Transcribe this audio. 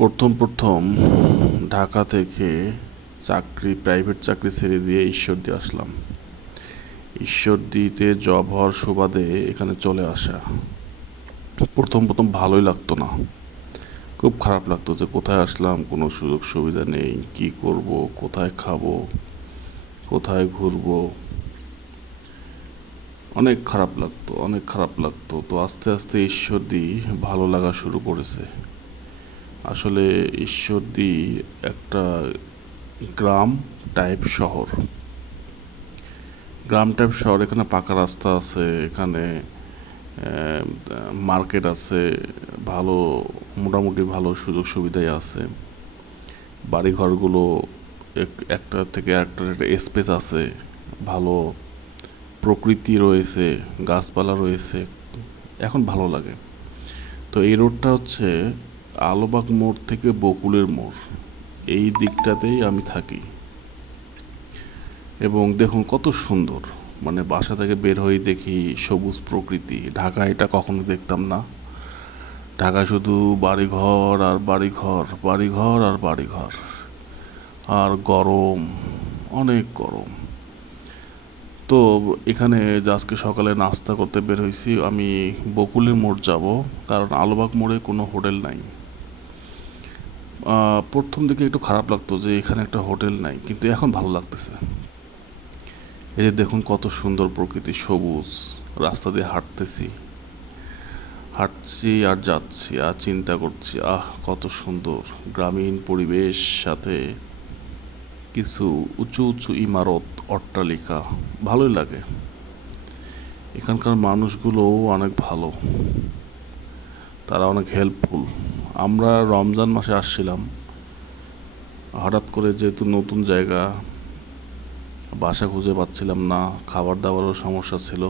প্রথম ঢাকা থেকে প্রাইভেট চাকরি ছেড়ে দিয়ে ঈশ্বরদী আসলাম। ঈশ্বরদীতে জব হওয়ার সুবাদে এখানে চলে আসা। প্রথম ভালোই লাগতো না, খুব খারাপ লাগতো যে কোথায় আসলাম, কোনো সুযোগ সুবিধা নেই, কি করব, কোথায় খাবো, কোথায় ঘুরবো। অনেক খারাপ লাগতো। তো আস্তে আস্তে ঈশ্বরদী ভালো লাগা শুরু করেছে। আসলে ঈশ্বরদী একটা গ্রাম টাইপ শহর। এখানে পাকা রাস্তা আছে, এখানে মার্কেট আছে, ভালো, মোটামুটি ভালো সুযোগ সুবিধাই আছে। বাড়িঘরগুলো একটা থেকে একটা স্পেস আছে, ভালো প্রকৃতি রয়েছে, গাছপালা রয়েছে, এখন ভালো লাগে। তো এই রোডটা হচ্ছে আলোবাগ মোড় থেকে বকুলের মোড়, এই দিকটাতেই আমি থাকি। এবং দেখুন কত সুন্দর, মানে বাসা থেকে বের হয়ে দেখি সবুজ প্রকৃতি। ঢাকা এটা কখনো দেখতাম না। ঢাকা শুধু বাড়িঘর আর বাড়িঘর, বাড়িঘর আর বাড়িঘর, আর গরম, অনেক গরম। তো এখানে আজকে সকালে নাস্তা করতে বের হয়েছি, আমি বকুলের মোড় যাব, কারণ আলোবাগ মোড়ে কোনো হোটেল নাই। প্রথম দিকে একটু খারাপ লাগতো যে এখানে একটা হোটেল নাই, কিন্তু এখন ভালো লাগতেছে। এই যে দেখুন কত সুন্দর প্রকৃতি, সবুজ, রাস্তা দিয়ে হাঁটছি আর যাচ্ছি আর চিন্তা করছি, কত সুন্দর গ্রামীণ পরিবেশ, সাথে কিছু উঁচু উঁচু ইমারত, অট্টালিকা, ভালোই লাগে। এখানকার মানুষগুলোও অনেক ভালো, তারা অনেক হেল্পফুল। আমরা রমজান মাসে আসছিলাম, হঠাৎ করে যেহেতু নতুন জায়গা, বাসা খুঁজে পাচ্ছিলাম না, খাবার দাবারও সমস্যা ছিল।